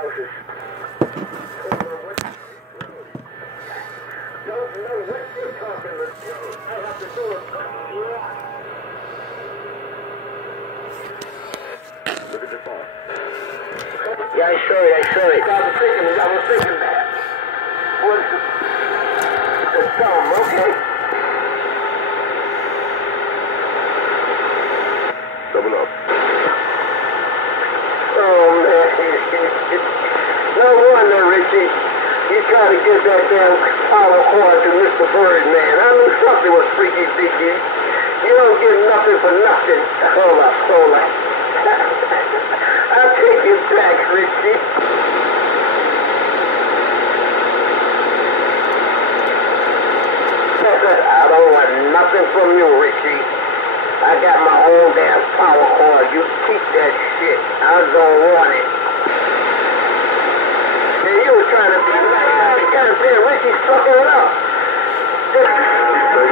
Don't know what you're talking about. I have to do it. Look at the phone. Yeah, I saw it. I was thinking that. What's the thumb, okay? Double up. Oh, man. No wonder, Richie. You try to get that damn power cord to Mr. Birdman. I knew something was freaky deaky. You don't get nothing for nothing. Hold up. I'll take it back, Richie. I don't want nothing from you, Richie. I got my own damn power cord. You keep that shit. I don't want it. And you were trying to be nice. You kind of saying Richie's fucking it up. But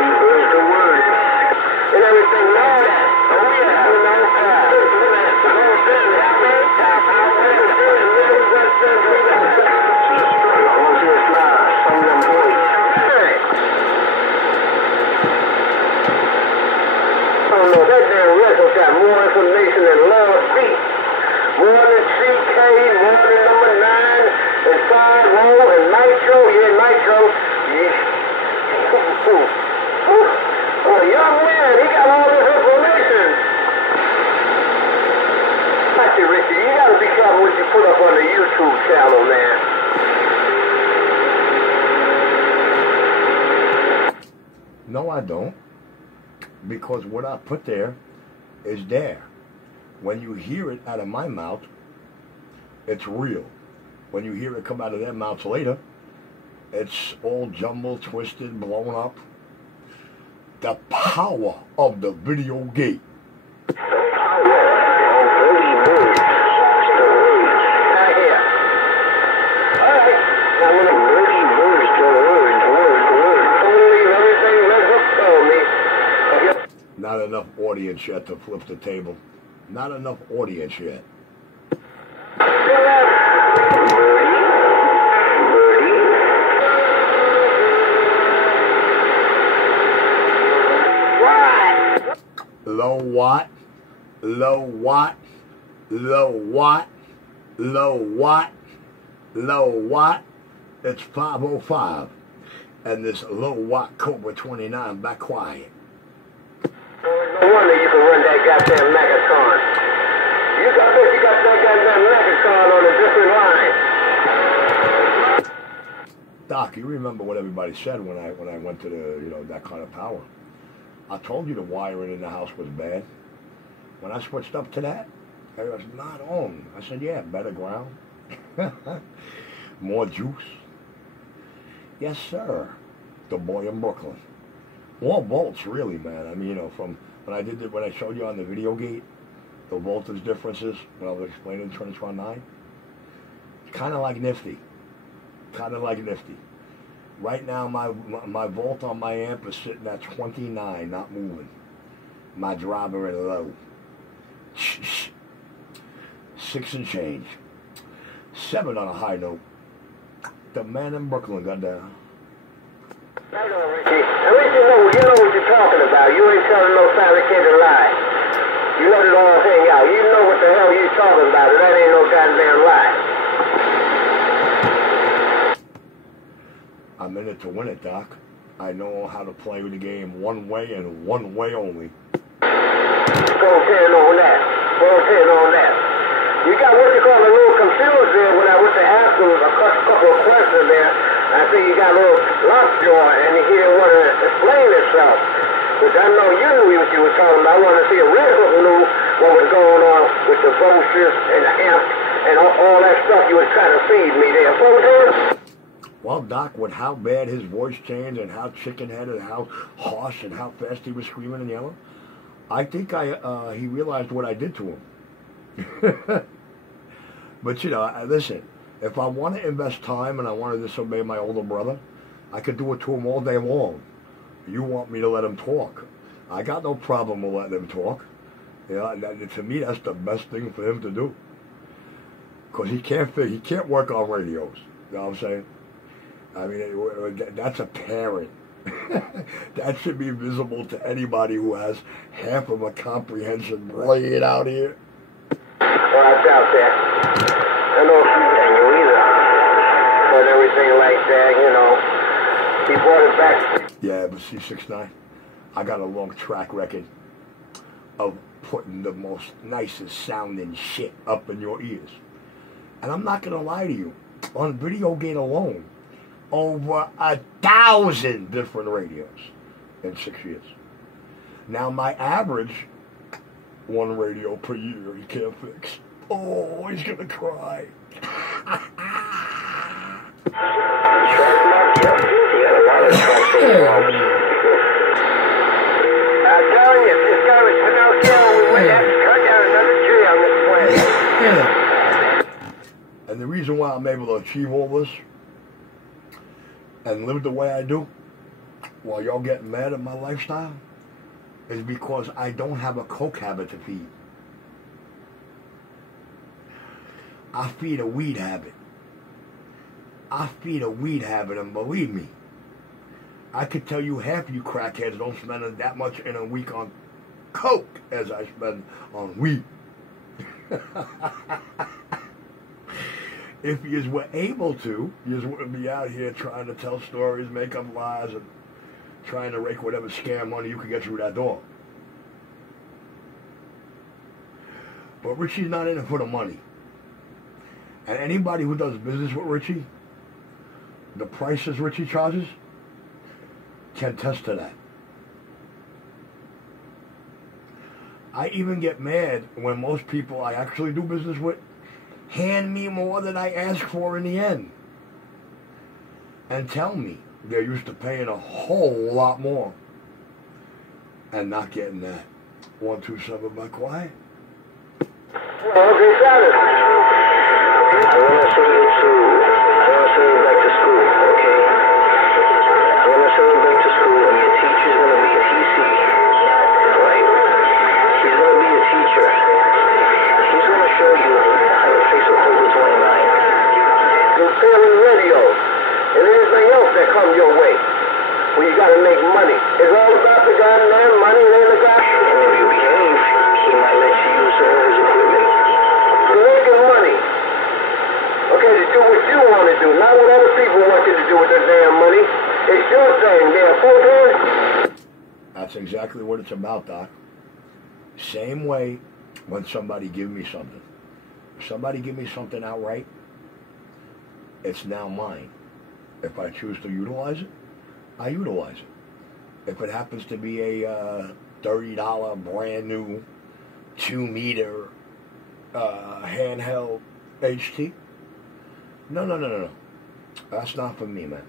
he hears the word. And everything now that. Oh, yeah. You know, oh no, that damn record got more information than Lord B. More than CK, more than number 9, and 5-0, and Nitro, Nitro. Oh, young man, he got all this information. Watch it, Richie. You gotta be careful what you put up on the YouTube channel, man. No, I don't. Because what I put there is there. When you hear it out of my mouth, it's real. When you hear it come out of their mouths later, it's all jumbled, twisted, blown up. The power of the video gate. The power of dirty words. The words. Right here. All right. Now, when the dirty words, words. Don't leave everything Red Hook told me. Not enough audience yet to flip the table. Not enough audience yet. Low watt, low watt, low watt, low watt, low watt. It's 505. And this low watt Cobra 29 back quiet. No wonder you can run that goddamn Megatron. You got that goddamn Megatron on a different line. Doc, you remember what everybody said when I went to the that kind of power. I told you the wiring in the house was bad. When I switched up to that, it was not on. I said, yeah, better ground. More juice. Yes, sir. The boy in Brooklyn. More volts, really, man. I mean, from when I showed you on the video gate, the voltage differences when I was explaining Trinitron 9, kind of like nifty. Right now, my volt on my amp is sitting at 29, not moving. My driver is low. 6 and change. 7 on a high note. The man in Brooklyn got down. I know, Richie. At least you know what you're talking about. You ain't telling no fabricated lie. You let it all hang out. You know what the hell you're talking about, and that ain't no goddamn lie. I'm in it to win it, Doc. I know how to play the game one way and one way only. Go ahead on that. You got what you call a little confused there when I went to ask him a couple of questions there. I think you got a little lockjaw and he didn't want to explain himself. Which I know you knew what you were talking about. I wanted to see if Red Hook knew what was going on with the Vocis and the amp and all that stuff you was trying to feed me there. Well, Doc, with how bad his voice changed and how chicken-headed and how harsh and how fast he was screaming and yelling, I think he realized what I did to him. But, listen, if I want to invest time and I want to disobey my older brother, I could do it to him all day long. You want me to let him talk. I got no problem with letting him talk. To me, that's the best thing for him to do. Because he can't work on radios. You know what I'm saying? I mean, that's apparent. That should be visible to anybody who has half of a comprehension brain out here. Well, I doubt that. I know she can you either. But everything like that, you know, he brought it back. Yeah, but see, 6ix9ine, I got a long track record of putting the most nicest sounding shit up in your ears. And I'm not going to lie to you. On Video Gate alone, over 1,000 different radios in 6 years. Now, my average, one radio per year, he can't fix. Oh, he's going to cry. I'm telling you, if this guy was Pinocchio, we would have to cut down another tree on this planet. And the reason why I'm able to achieve all this and live the way I do while y'all getting mad at my lifestyle is because I don't have a coke habit to feed. I feed a weed habit. I feed a weed habit, and believe me, I could tell you half of you crackheads don't spend that much in a week on coke as I spend on weed. If you were able to, you wouldn't be out here trying to tell stories, make up lies, and trying to rake whatever scam money you could get through that door. But Richie's not in it for the money. And anybody who does business with Richie, the prices Richie charges, can attest to that. I even get mad when most people I actually do business with hand me more than I ask for in the end. And tell me they're used to paying a whole lot more and not getting that. 127 by quiet. Well, okay, Travis. I want to send you back to school, okay? I want to send you back to school, and your teacher's going to be a TC, right? She's going to be a teacher. She's going to show you how to fix a Cobra 29. You're selling radios and anything else that comes your way. Well, you got to make money. It's all about the goddamn money, it ain't the goddamn. And if you behave, he might let you use some of his equipment. You're making money. Okay, to do what you want to do, not what other people want you to do with their damn money. It's your thing, damn fool. That's exactly what it's about, Doc. Same way when somebody give me something. If somebody give me something outright, it's now mine. If I choose to utilize it, I utilize it. If it happens to be a $30 brand new 2-meter handheld HT, no. That's not for me, man.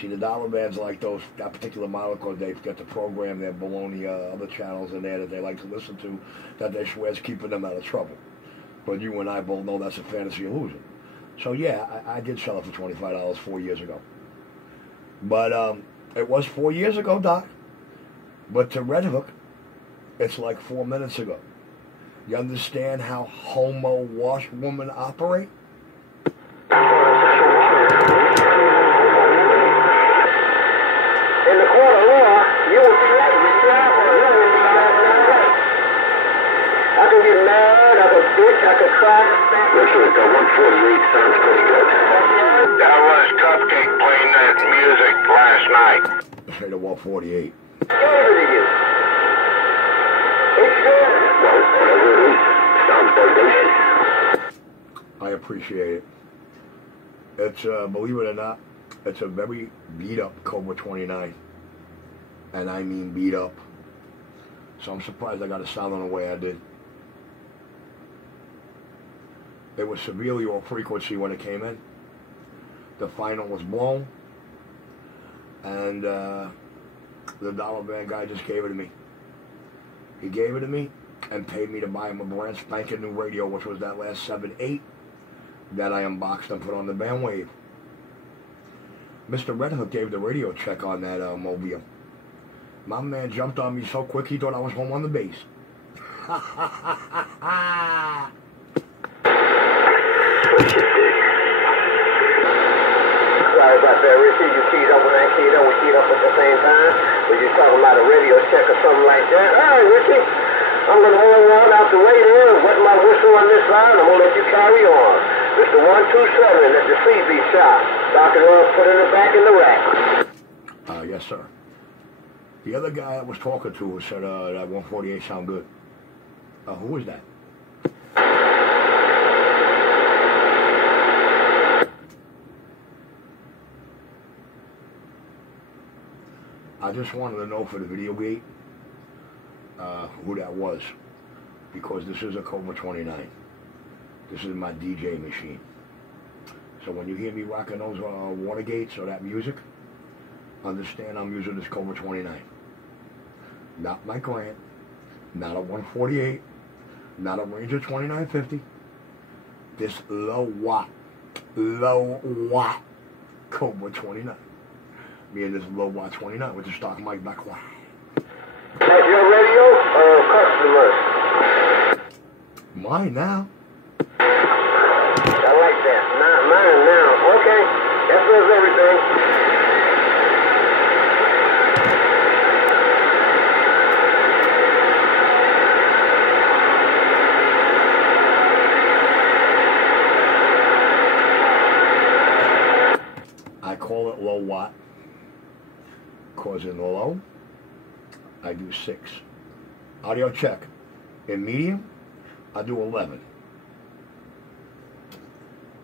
See, the dollar bands like that particular model code, they've got the program, their baloney, other channels in there that they like to listen to, that they swear is keeping them out of trouble. But you and I both know that's a fantasy illusion. So yeah, I did sell it for $25 4 years ago. But it was 4 years ago, Doc. But to Red Hook, it's like 4 minutes ago. You understand how homo washwomen operate? In the court of law, you will be right. You will be right. I can get mad, I can bitch, I can cry. Listen, that 148 sounds pretty good. That was Cupcake playing that music last night. Say the 148. Gave it to you. It's good. Well, whatever it is, sounds bodacious. I appreciate it. It's, believe it or not, it's a very beat-up Cobra 29. And I mean beat up. So I'm surprised I got it sounding the way I did. It was severely off frequency when it came in. The final was blown. And the dollar band guy just gave it to me. He gave it to me and paid me to buy him a brand spanking new radio, which was that last 7-8 that I unboxed and put on the bandwave. Mr. Red Hook gave the radio check on that mobile. My man jumped on me so quick he thought I was home on the base. Sorry about that, Richie. You keyed up when I keyed up. We keyed up at the same time. Were you talking about a radio check or something like that? All right, Richie. I'm going to hold on out the way there and wet my whistle on this side. I'm going to let you carry on. Mr. 127 at the CB shop. Doc and Earl put it back in the rack. Yes, sir. The other guy I was talking to said that 148 sound good. Who was that? I just wanted to know for the video gate who that was, because this is a Cobra 29. This is my DJ machine. So when you hear me rocking those water gates or that music, understand I'm using this Cobra 29. Not my Grant, not a 148, not a Ranger 2950. This low watt Cobra 29. Me and this low watt 29 with the stock mic back wide. That's your radio or customers? Mine now. I like that. Mine now. Okay. That does everything. I call it low watt, because in low, I do 6. Audio check. In medium, I do 11.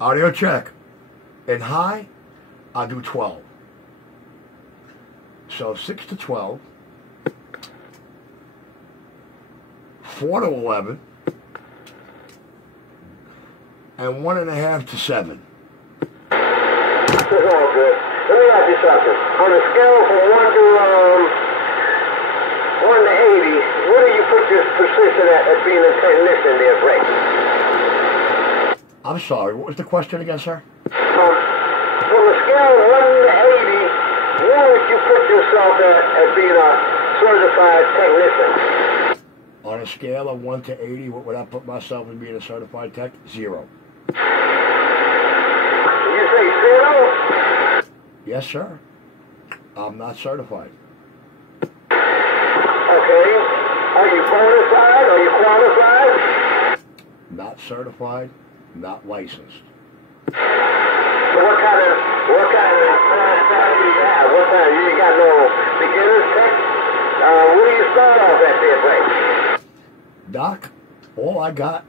Audio check. In high, I do 12. So 6 to 12, 4 to 11, and 1.5 to 7. It's all good. Let me ask you something. On a scale from 1 to 80, where do you put your position at being a technician there, Blake? I'm sorry, what was the question again, sir? From a scale of 1 to 80, where would you put yourself at being a certified technician? On a scale of 1 to 80, what would I put myself in being a certified tech? 0. You say 0? Yes, sir. I'm not certified. Okay. Are you bona fide? Are you qualified? Not certified, not licensed. So what kind of do you have? What kind? You ain't got no beginner's tech? Where do you start off at there, Blake? Doc, all I got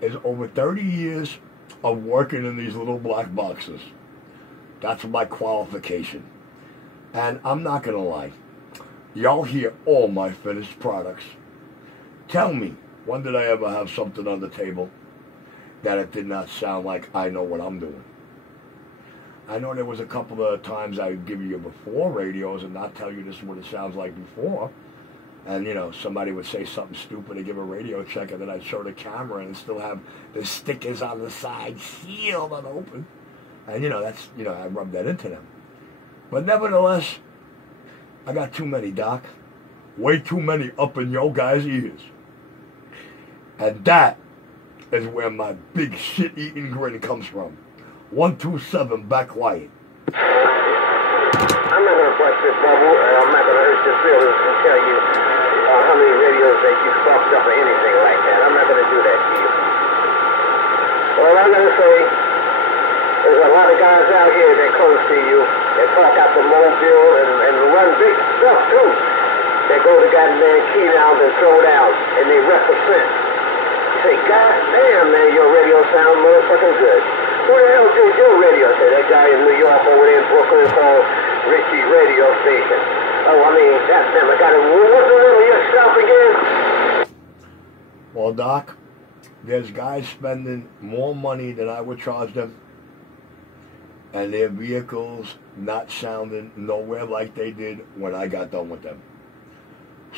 is over 30 years of working in these little black boxes. That's my qualification. And I'm not going to lie. Y'all hear all my finished products. Tell me, when did I ever have something on the table that it did not sound like I know what I'm doing? I know there was a couple of times I would give you before radios and not tell you this is what it sounds like before. And, you know, somebody would say something stupid and give a radio check, and then I'd show the camera and still have the stickers on the side sealed and open. And, you know, that's, you know, I rubbed that into them. But nevertheless, I got too many, Doc. Way too many up in your guys' ears. And that is where my big shit-eating grin comes from. 127 back quiet. I'm not going to bust your bubble. I'm not going to hurt your feelings and tell you how many radios that you fucked up or anything like that. I'm not going to do that to you. All I'm going to say, there's a lot of guys out here that close to you that talk out the Mobile and run big stuff too. That go to goddamn Keynowns and throw down and they represent. You say, God damn, man, your radio sound motherfucking good. Who the hell did your radio? Say that guy in New York over there in Brooklyn called Richie Radio Station. Oh, I mean, that's them. I got it. What's the name of your shop again? Well, Doc, there's guys spending more money than I would charge them, and their vehicles not sounding nowhere like they did when I got done with them.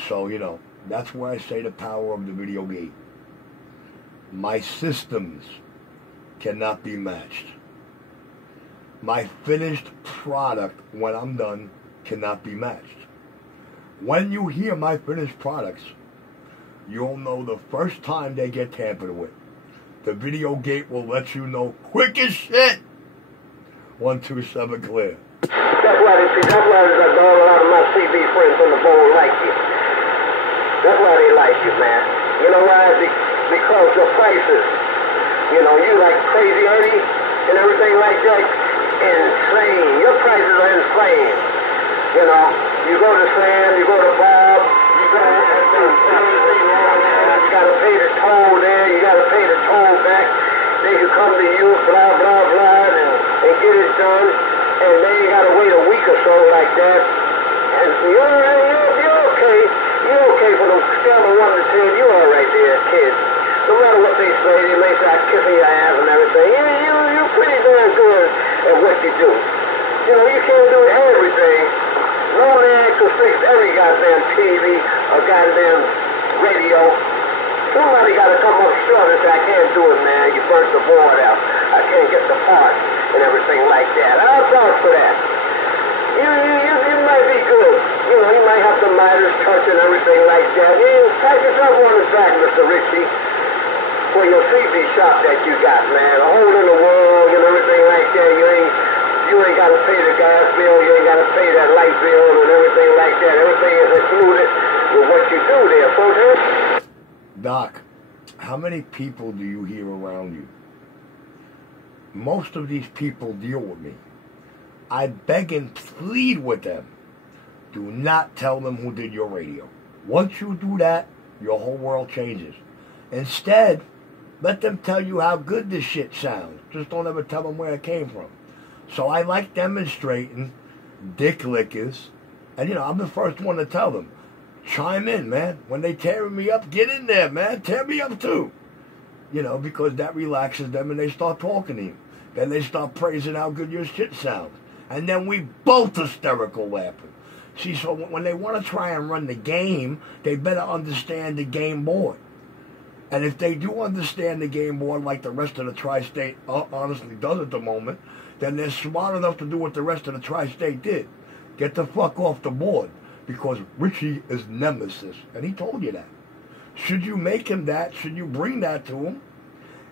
So, you know, that's where I say the power of the video gate. My systems cannot be matched. My finished product, when I'm done, cannot be matched. When you hear my finished products, you'll know the first time they get tampered with. The video gate will let you know quick as shit. 127 clear. That's why there's a lot of my CB friends on the board like you. That's why they like you, man. You know why? Because your prices, you know, you like Crazy Eddie and everything like that, insane. Your prices are insane. You know, you go to Sam, you go to Bob, you gotta pay the toll there, you gotta pay the toll back. They can come to you, blah, blah, blah, and get it done. And then you gotta wait a week or so like that. And you're okay. You're okay for them scale of 1 to 10. You're all right there, kid. No matter what they say, they may start kissing your ass and everything. You're pretty damn good at what you do. You know, you can't do everything. No man can fix every goddamn TV or goddamn radio. Somebody got to come up short and say, I can't do it, man. You burnt the board out. I can't get the parts and everything like that. I'll vouch for that. You might be good. You know, you might have the Midas touch and everything like that. You pat yourself on the back, Mr. Ritchie, for your CB shop that you got, man. A hole in the wall and everything like that. You ain't got to pay the gas bill. You ain't got to pay that light bill and everything like that. Everything is included with what you do there, folks. Doc, how many people do you hear around you? Most of these people deal with me. I beg and plead with them. Do not tell them who did your radio. Once you do that, your whole world changes. Instead, let them tell you how good this shit sounds. Just don't ever tell them where it came from. So I like demonstrating dick lickers. And, you know, I'm the first one to tell them. Chime in, man. When they tearing me up, get in there, man. Tear me up, too. You know, because that relaxes them and they start talking to you. Then they start praising how good your shit sounds. And then we both hysterical laughing. See, so when they want to try and run the game, they better understand the game board. And if they do understand the game board like the rest of the tri-state honestly does at the moment, then they're smart enough to do what the rest of the tri-state did. Get the fuck off the board. Because Richie is nemesis. And he told you that. Should you make him that? Should you bring that to him?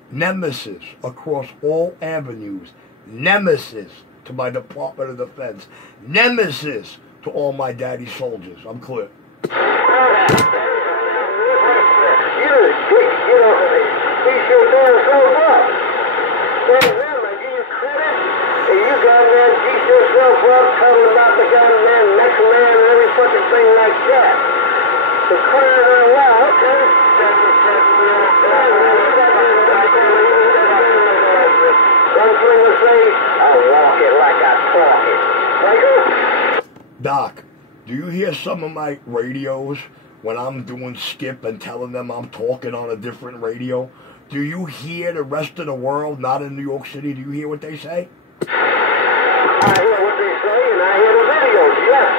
Nemesis across all avenues. Nemesis to my Department of Defense. Nemesis to all my daddy soldiers. I'm clear. You're a dick, you know, beat your damn self up. Damn, I give you credit, and you goddamn beat yourself up talking about the goddamn next man and every fucking thing like that. The crying out loud, Gunslinger say, I walk it like I talk it. Like, Doc, do you hear some of my radios when I'm doing skip and telling them I'm talking on a different radio? Do you hear the rest of the world, not in New York City? Do you hear what they say? I hear what they say, and I hear the videos, yes.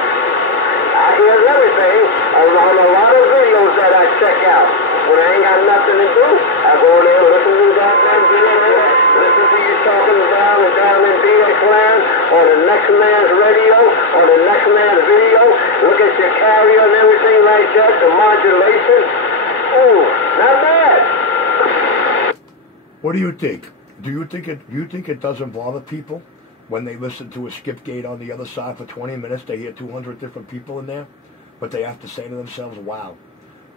I hear everything on a lot of videos that I check out. When I ain't got nothing to do, I go there and listen to that video, listen to you talking down in DX land, on the next man's radio, on the next man's video, look at your carrier and everything like that, the modulation. Ooh, not bad. What do you think? Do you think it doesn't bother people when they listen to a skip gate on the other side for 20 minutes? They hear 200 different people in there, but they have to say to themselves, wow,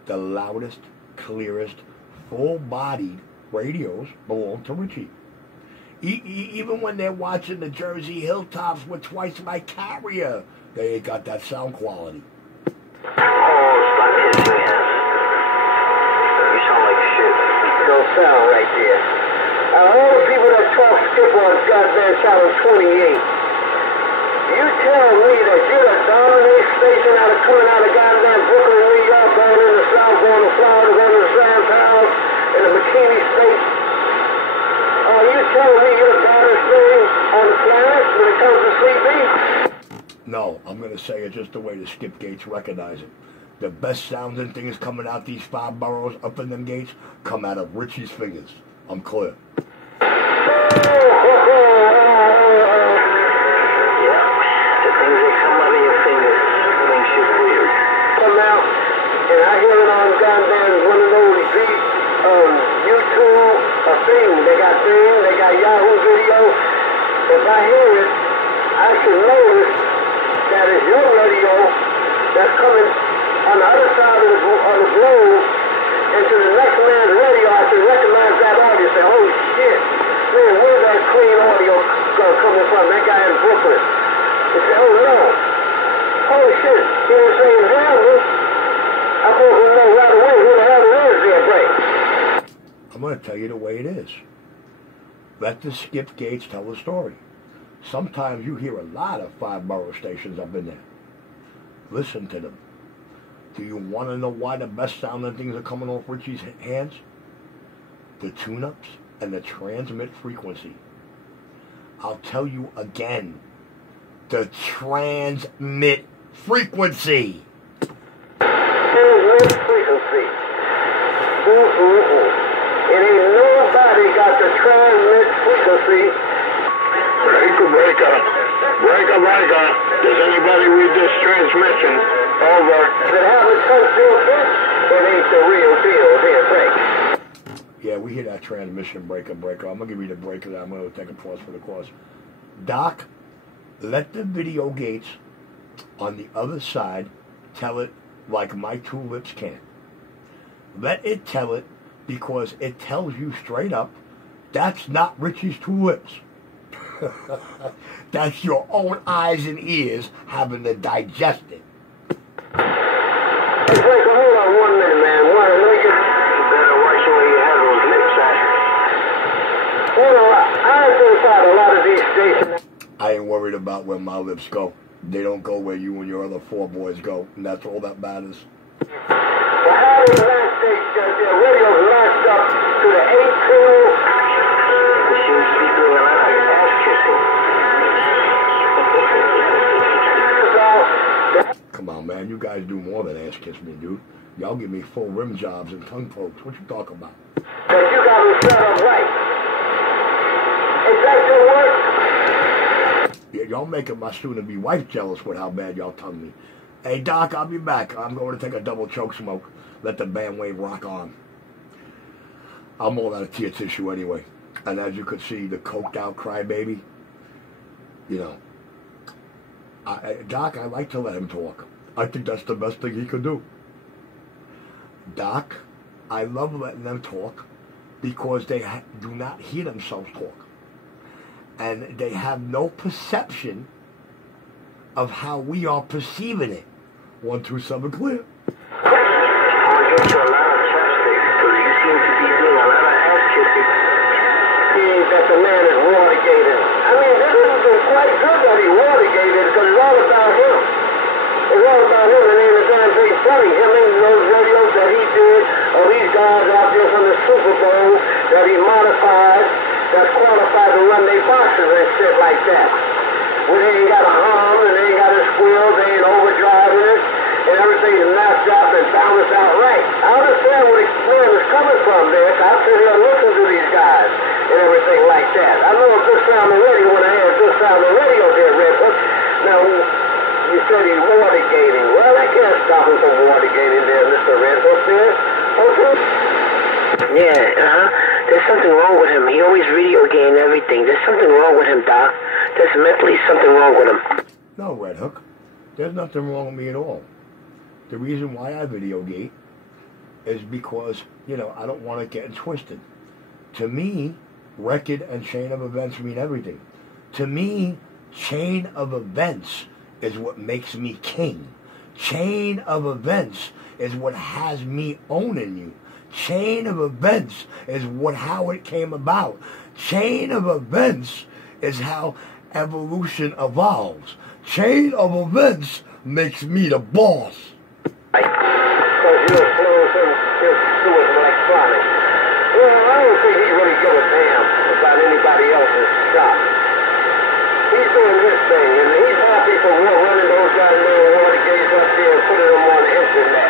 the loudest, clearest, full-bodied radios belong to Richie. Even when they're watching the Jersey Hilltops with twice my carrier, they ain't got that sound quality. Don't sound right there. All the people that talk skip on goddamn channel 28, you tell me that you're the dominant station coming out of goddamn Brooklyn, New York, going in the South, going to Florida, going to the Sand Pals, in the McKinney State. You telling me you're the baddest thing on the planet when it comes to CB? No, I'm going to say it just the way the skip gates recognize it. The best sounding things coming out these 5 boroughs up in them gates come out of Richie's fingers. I'm clear. Yeah, the things that come out of your fingers makes you weird. Come out, and I hear it on goddamn one of those YouTube, I hear it, I should notice that it's your radio that's coming on the other side of the globe, and to the next man's radio, I should recognize that audio and say, oh shit, man, where's that clean audio coming from? That guy in Brooklyn. They say, oh no. Oh shit, he was saying Hamlin. I'm supposed to know right away who the hell it is there, Break. I'm going to tell you the way it is. Let the Skip Gates tell the story. Sometimes you hear a lot of 5-borough stations up in there. Listen to them. Do you want to know why the best sounding things are coming off Richie's hands? The tune-ups and the transmit frequency. I'll tell you again. The transmit frequency. Transmit frequency. It ain't nobody got the transmit frequency. Breaker. Does anybody read this transmission? Over. If it haven't touched your fish, it ain't the real deal. There, Break. Yeah, we hear that transmission breaker. I'm going to give you the breaker. I'm going to take a pause for the cause. Doc, let the video gates on the other side tell it like my two lips can. Let it tell it because it tells you straight up that's not Richie's two lips. That's your own eyes and ears having to digest it. Hey, Break, hold on 1 minute, man. Let me get... You better watch the way you have those lips at. You know, I've inside a lot of these stations. I ain't worried about where my lips go. They don't go where you and your other 4 boys go, and that's all that matters. Well, how does that state their radio's latched up to the 8-2? They seem to be doing a lot of ass kissing. Come on, man. You guys do more than ass kiss me, dude. Y'all give me full rim jobs and tongue pokes. What you talking about? That you got them set up right. Is that your work? Yeah, y'all making my soon-to-be wife jealous with how bad y'all tongue me. Hey, Doc, I'll be back. I'm going to take a double choke smoke. Let the band wave rock on. I'm all out of tear tissue anyway. And as you could see, the coked-out crybaby, you know, Doc, I like to let him talk. I think that's the best thing he could do. Doc, I love letting them talk because they do not hear themselves talk. And they have no perception of how we are perceiving it. 1, 2, 7, clear. I want to get you a lot of chapstick because you seem to be doing a lot of ass kissing. Means that the man is Watergated. I mean, this has been quite good that he Watergated because it's all about him. It's all about him. It ain't a damn thing funny. Him and those radios that he did, or these guys out there from the Super Bowl that he modified, that's qualified to run their boxes and shit like that. Where they ain't got a hum and they ain't got a squeal, they ain't overdriving it, and everything is matched up and balanced out right. I understand where the man is coming from there, because I sit here and listen to these guys and everything like that. I know a good sound of radio when I hear a good sound of radio there, Red Hook. Now, you said he's Watergating. Well, I can't stop him from Watergating there, Mr. Red Hook there. Okay? Yeah, There's something wrong with him. He always video game everything. There's something wrong with him, Doc. There's mentally something wrong with him. No, Red Hook. There's nothing wrong with me at all. The reason why I video gate is because, you know, I don't want it getting twisted. To me, record and chain of events mean everything. To me, chain of events is what makes me king. Chain of events is what has me owning you. Chain of events is how it came about. Chain of events is how evolution evolves. Chain of events makes me the boss. Because you're close to his electronics. Well, I don't think he really give a damn about anybody else's shop. He's doing his thing, and he's happy for running those goddamn Watergates up there and putting them on the internet.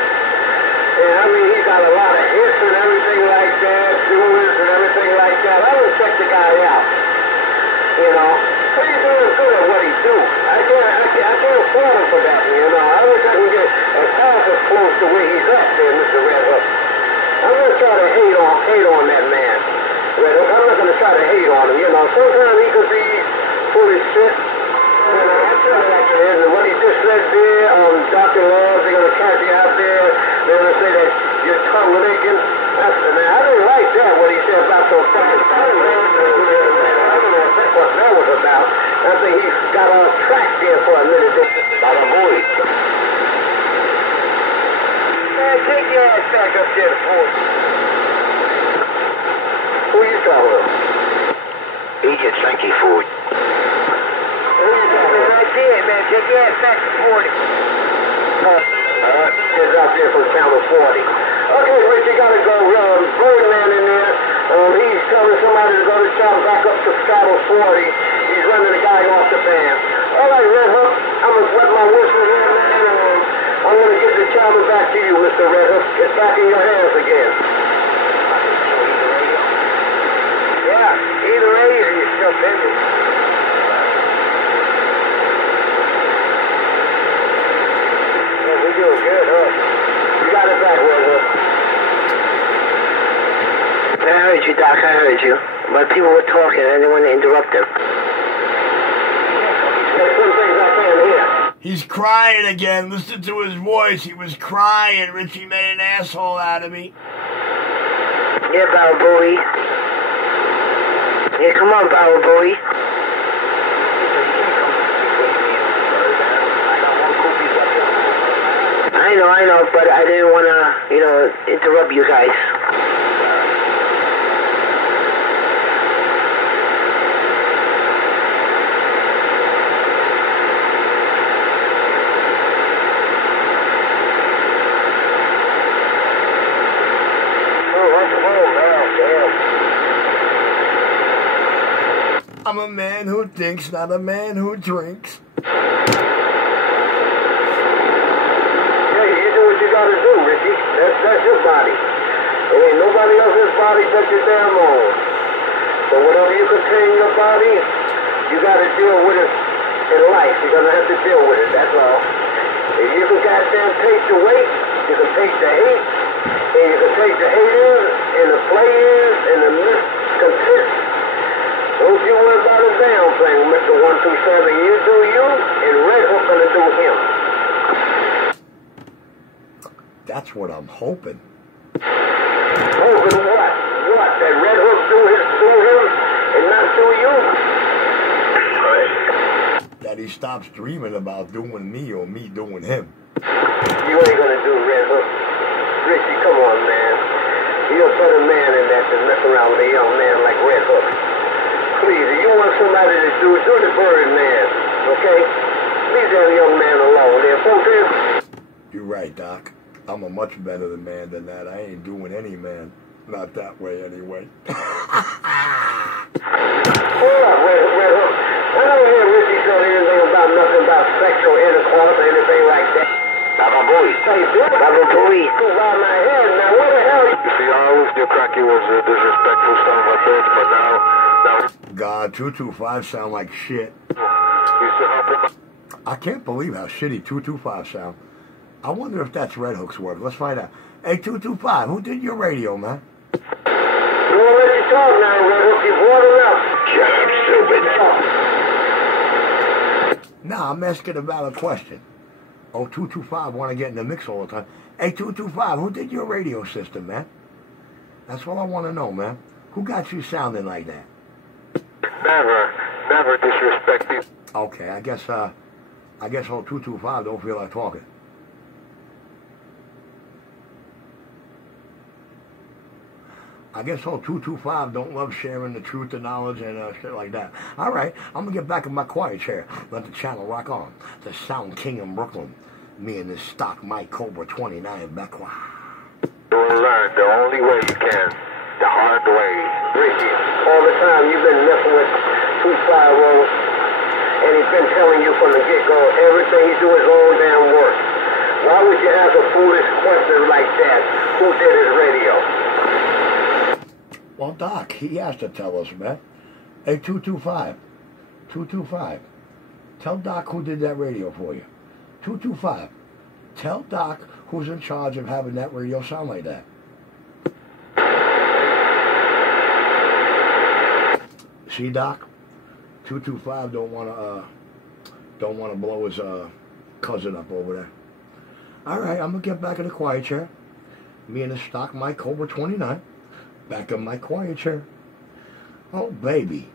And I mean, he's got a lot of hits and everything like that, viewers and everything like that. I would check the guy out. You know, but he's doing good at what he do. I can't fault him for that, you know. I wish I could get half as close to where he's at there, Mr. Red Hook. I'm not trying to hate on that man, Red Hook. I'm not going to try to hate on him, you know. Sometimes he could be foolish that there on Dr. Laws, they're going to catch you out there. They're going to say that you're tongue licking. Now, I didn't like that, what he said about those fucking tongue licking. I don't know what that was about. I think he got off track there for a minute. Baba Booey. Man, take your ass back up there, boy. Who you talking to? Egypt Frankie food. Right there, man. Take your ass back to 40. It's out there from Channel 40. Okay, Rich, you gotta go. Birdman in there. He's telling somebody to go to channel back up to Channel 40. He's running the guy off the band. All right, Red Hook. I'm gonna wet my whistle here, man. I'm gonna get the channel back to you, Mr. Red Hook. It's back in your hands again. Yeah, either way, you're still busy. We're doing good, huh? You got it back, Red Hook. I heard you, Doc. I heard you. But people were talking. I didn't want to interrupt them. There's some things I can't hear. He's crying again. Listen to his voice. He was crying. Richie made an asshole out of me. Yeah, Baba Booey. Yeah, come on, Baba Booey. I know, but I didn't want to, interrupt you guys. I'm a man who thinks, not a man who drinks. You gotta do, Ricky. That's your body. There ain't nobody else's body but your damn own. So whatever you contain in your body, you gotta deal with it in life. You're gonna have to deal with it, that's all. If you can goddamn take the weight, you can take the hate, and you can take the haters, and the players, and the miscontent. Don't you worry about a damn thing, Mr. 127. You do you, and Red Hook gonna do him. That's what I'm hoping. Hoping what? What? That Red Hook do him and not do you? That he stops dreaming about doing me or me doing him. You ain't gonna do Red Hook. Richie, come on, man. You're a better man than that to mess around with a young man like Red Hook. Please, if you want somebody to do the Birdman, okay? Leave that young man alone. You're right, Doc. I'm a much better man than that. I ain't doing any man. Not that way, anyway. Hold up, Red Hook. I don't hear Richie said anything about nothing about sexual intercourse or anything like that. Baba Booey. Hey, Bill, Baba Booey. go by my head. Now, where the hell You see, I always knew Cracky was a disrespectful son of a bitch, but now God, 225 sound like shit. he's to help him. I can't believe how shitty 225 sound. I wonder if that's Red Hook's work. Let's find out. Hey, 225, who did your radio, man? You won't let you talk now, Red Hook. You've worn enough. Shut up, stupid. Nah, I'm asking a valid question. Oh, 225 want to get in the mix all the time. Hey, 225, who did your radio system, man? That's what I want to know, man. Who got you sounding like that? Never disrespect you. Okay, I guess old 225 don't feel like talking. I guess old 225 don't love sharing the truth and knowledge and shit like that. All right, I'm going to get back in my quiet chair. Let the channel rock on. The Sound King in Brooklyn. Me and this stock Mike Cobra 29 Becqua. You will learn the only way you can. The hard way. Richie, all the time you've been messing with 250, and he's been telling you from the get-go everything he do his own damn work. Why would you ask a foolish question like that? Who did his radio? Well, Doc, he has to tell us, man. Hey, 225. Tell Doc who did that radio for you. 225. Tell Doc who's in charge of having that radio sound like that. See, Doc? 225 don't want to blow cousin up over there. All right, I'm going to get back in the quiet chair. Me and the stock my Cobra 29. Back in my quiet chair. Oh, baby.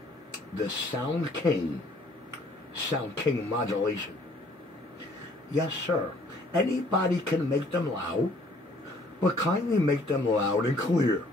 The Sound King. Sound King modulation. Yes, sir. Anybody can make them loud, but kindly make them loud and clear.